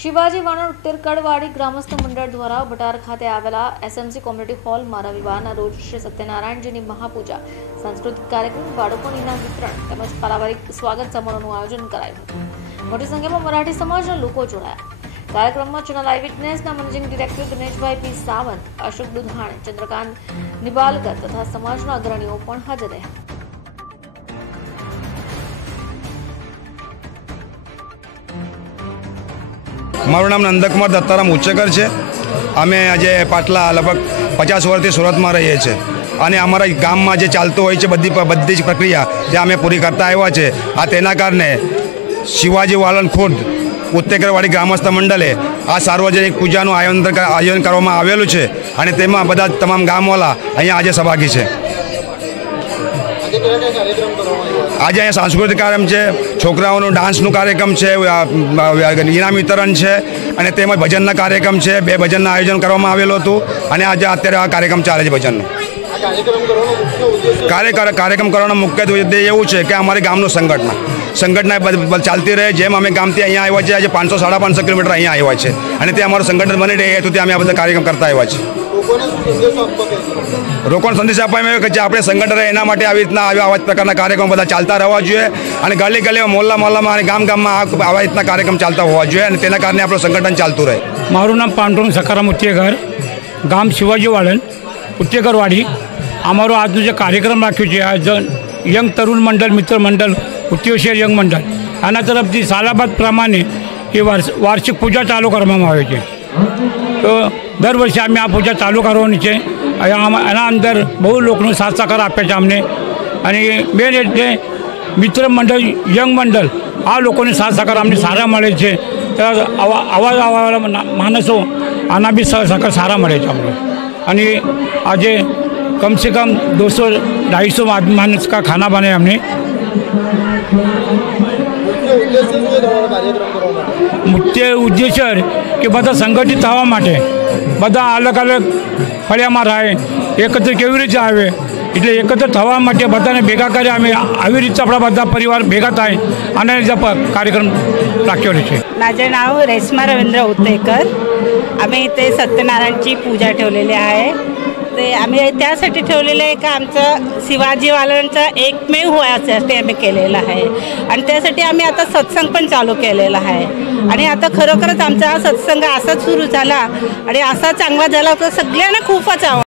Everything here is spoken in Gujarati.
शिवाजी वाणर उत्तरकड़वाड़ी ग्रामस्थ मंडल द्वारा बटार खाते आवेला एसएमसी कम्युनिटी हॉल में रविवाરના રોજ શ્રી સત્યનારાયણજીની મહાપૂજા, સાંસ્કૃતિક કાર્યક્રમ, બાળકોને ઇનામ વિતરણ તેમજ પારિવારિક સ્વાગત સમારોહનું આયોજન કરાયું હતું। મોટી સંખ્યામાં મરાઠી સમાજના લોકો જોડાયા। કાર્યક્રમમાં ચેનલ આઈ વિટનેસના મેનેજિંગ ડિરેક્ટર દિનેશભાઈ પી સાવંત, અશોક દુધાણે, ચંદ્રકાંત નિબાલકર તથા સમાજના અગ્રણીઓ પણ હાજર રહ્યા। મારું નામ નંદકુમાર દત્તારામ ઉચ્ચેકર છે। અમે આજે પાટલા લગભગ 50 વર્ષથી સુરતમાં રહીએ છીએ અને અમારા ગામમાં જે ચાલતું હોય છે બધી જ પ્રક્રિયા જે અમે પૂરી કરતા આવ્યા છે। આ તેના કારણે શિવાજી વાલન ખુર્દ ઉત્તરકરવાડી ગ્રામસ્થ મંડળે આ સાર્વજનિક પૂજાનું આયોજન કરવામાં આવેલું છે અને તેમાં બધા તમામ ગામવાળા અહીંયા આજે સહભાગી છે। आज अँ सांस्कृतिक कार्यक्रम है, छोकराओं डांसनु कार्यक्रम है, इनाम वितरण है और तेमज भजन कार्यक्रम है। 2 भजन आयोजन करवामां आवेलुं हतुं अने आज अत्यारे आ कार्यक्रम चाले छे। भजन कार्यक्रम करवानो मुख्य उद्देश्य एवुं छे कि अमारी गामनुं संगठन चालती रहे। जेम अमे गामथी अहींया आव्या छीए, आज 500-550 किलोमीटर अहींया आव्या छे अने ते अमारुं संगठन बनी रहे हेतुथी अमे आ बधा कार्यक्रम करता आव्या छीए। लोकोने संदेश आपवामां आव्यो के आपणे संगठन रहे एना माटे આવી રીતના આવા પ્રકારના કાર્યક્રમ બધા ચાલતા રહેવા જોઈએ અને ગલી ગલીમાં મોહલ્લામાં અને ગામમાં આવા રીતના કાર્યક્રમ ચાલતા હોવા જોઈએ અને તેના કારણે આપણું સંગઠન ચાલતું રહે। મારું નામ પાંડુરંગ સખારામ ઉત્તેકર, ગામ શિવાજી વાળન ઉત્તેકરવાડી। અમારો આજનો જે કાર્યક્રમ રાખ્યો છે આ યંગ તરુણ મંડળ મિત્ર મંડળ ઉત્તેશ્વર યંગ મંડળ આના તરફથી સાલાબાદ પ્રમાણે એ વાર્ષિક પૂજા ચાલુ કરવામાં આવે છે। તો દર વર્ષે અમે આ પૂજા ચાલુ કરવાની છે। એના અંદર બહુ લોકોનો સાથ સહકાર આપે છે અમને અને મેન એટલે મિત્ર મંડળ યંગ મંડળ આ લોકોને સાથ સહકાર અમને સારા મળે છે। આવા માણસો આના બી સહકાર સારા મળે છે અમને અને આજે कम से कम 200-250 मानस का खाना बने हमने। मुख्य उद्देश्य कि बधा संगठित थवा माटे बधा अलग अलग फळियामां रहे एकत्र केवी रीते आवे એટલે એકત્ર થવા માટે બધાને ભેગા કર્યા। અમે આવી રીતે આપણા બધા પરિવાર ભેગા થાય અને કાર્યક્રમ રાખ્યો છે। माझे नाव रेश्मा रवींद्र उत्तेकर। आम्ही इथे सत्यनारायणची पूजा ठेवलेली आहे। ते आम्ही त्यासाठी ठेवलेलं आहे का आमचं शिवाजी वालांचा एकमेव होण्यासाठी आम्ही केलेलं आहे आणि त्यासाठी आम्ही आता सत्संग पण चालू केलेला आहे आणि आता खरोखरच आमचा हा सत्संग असाच सुरू झाला आणि असा चांगला झाला तर सगळ्यांना खूपच आवडला।